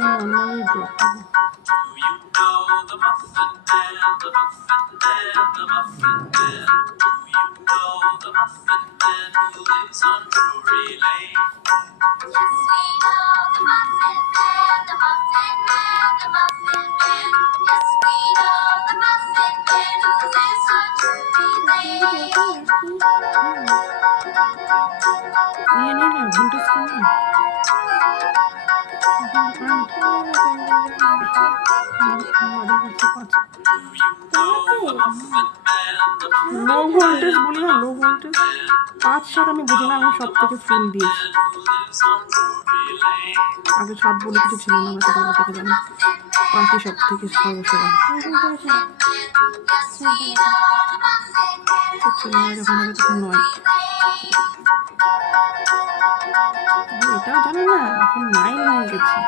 Normally drop. Do you know the Muffin Man, the Muffin Man, the Muffin Man? Do you know the Muffin Man who lives on Drury Lane? Yes, we know the Muffin Man, the Muffin Man, the Muffin Man. Yes, we know the Muffin Man who lives on Drury Lane. ये नहीं ना voltage कम है लो ভোল্টেজ বলি না low voltage 5-7 আমি বুঝি না আমি সব থেকে ফুল দিয়েছি আগে 7 বলে কিছু ছিল না আমি ছোটবেলা থেকে জানি 5ই সব থেকে সর্বসেরা ছিল না যখন হবে তখন 9 এটাও জানি না এখন 9 হয়ে গেছে